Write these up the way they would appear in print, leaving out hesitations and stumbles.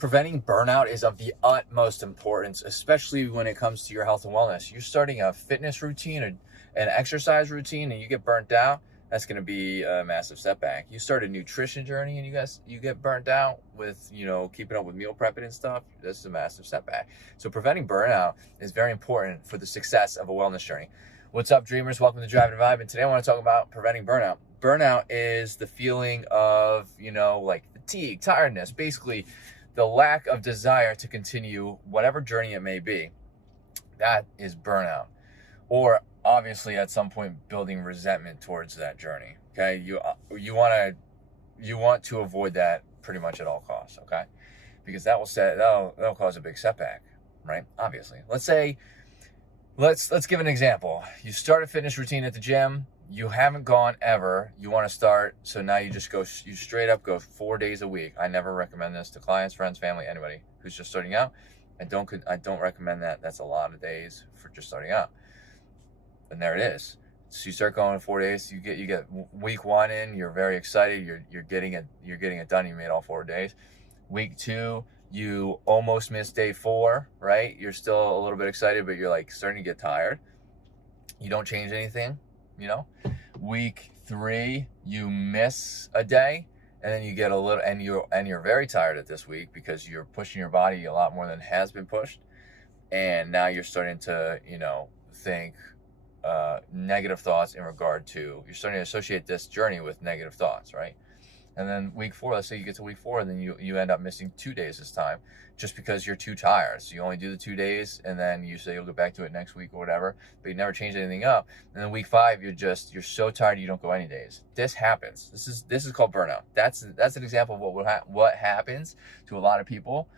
Preventing burnout is of the utmost importance, especially when it comes to your health and wellness. You're starting a fitness routine or an exercise routine and you get burnt out, that's going to be a massive setback. You start a nutrition journey and you get burnt out with, keeping up with meal prepping and stuff, this is a massive setback. So preventing burnout is very important for the success of a wellness journey. What's up, dreamers? Welcome to Drive and Vibe. And today I want to talk about preventing burnout. Burnout is the feeling of, like fatigue, tiredness, basically the lack of desire to continue whatever journey it may be. That is burnout. Or obviously at some point building resentment towards that journey. Okay, you want to avoid that pretty much at all costs. Okay, because that'll cause a big setback, right? Obviously, let's give an example. You start a fitness routine at the gym. You haven't gone ever. You want to start, so now you straight up go 4 days a week. I never recommend this to clients, friends, family, anybody who's just starting out. I don't recommend that. That's a lot of days for just starting out. And there it is. So you start going 4 days. You get week 1 in. You're very excited. You're getting it done. You made all 4 days. Week 2, you almost missed day 4. Right? You're still a little bit excited, but you're like starting to get tired. You don't change anything. Week 3, you miss a day, and then you get a little, and you're very tired at this week because you're pushing your body a lot more than has been pushed, and now you're starting to, think negative thoughts in regard to, you're starting to associate this journey with negative thoughts, right? And then week 4, let's say you get to week 4, and then you end up missing 2 days this time just because you're too tired. So you only do the 2 days, and then you say you'll get back to it next week or whatever, but you never change anything up. And then week 5, you're so tired you don't go any days. This happens. This is called burnout. That's an example of what happens to a lot of people.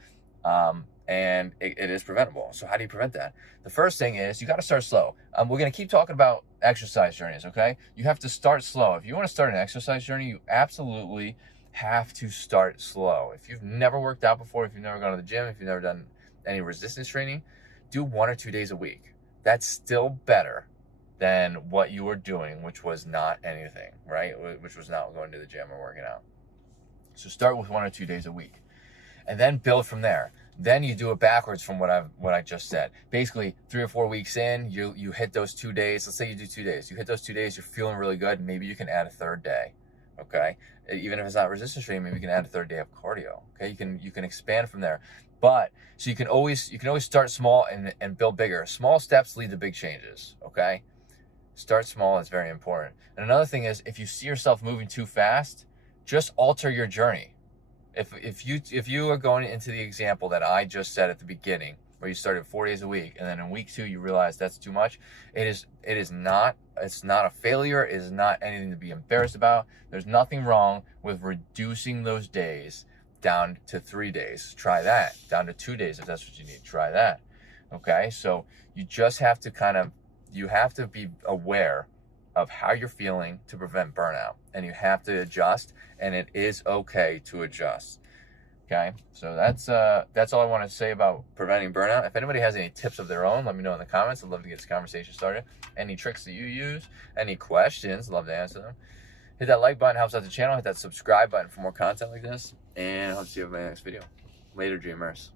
And it is preventable. So how do you prevent that? The first thing is you got to start slow. We're going to keep talking about exercise journeys, okay? You have to start slow. If you want to start an exercise journey, you absolutely have to start slow. If you've never worked out before, if you've never gone to the gym, if you've never done any resistance training, do 1 or 2 days a week. That's still better than what you were doing, which was not anything, right? Which was not going to the gym or working out. So start with 1 or 2 days a week, and then build from there. Then you do it backwards from what I just said. Basically, 3 or 4 weeks in, you hit those 2 days. Let's say you do 2 days. You hit those 2 days, you're feeling really good. Maybe you can add a 3rd day, okay? Even if it's not resistance training, maybe you can add a 3rd day of cardio, okay? You can expand from there. But so you can always start small and build bigger. Small steps lead to big changes, okay? Start small is very important. And another thing is, if you see yourself moving too fast, just alter your journey. If you are going into the example that I just said at the beginning, where you started 4 days a week, and then in week 2 you realize that's too much, it's not a failure. It is not anything to be embarrassed about. There's nothing wrong with reducing those days down to 3 days. Try that. Down to 2 days if that's what you need. Try that. Okay, so you just have to you have to be aware of how you're feeling to prevent burnout, and you have to adjust, and it is okay to adjust. Okay, so that's all I want to say about preventing burnout. If anybody has any tips of their own, let me know in the comments. I'd love to get this conversation started. Any tricks that you use, any questions, love to answer them. Hit that like button, helps out the channel. Hit that subscribe button for more content like this, and I hope to see you in my next video. Later, dreamers.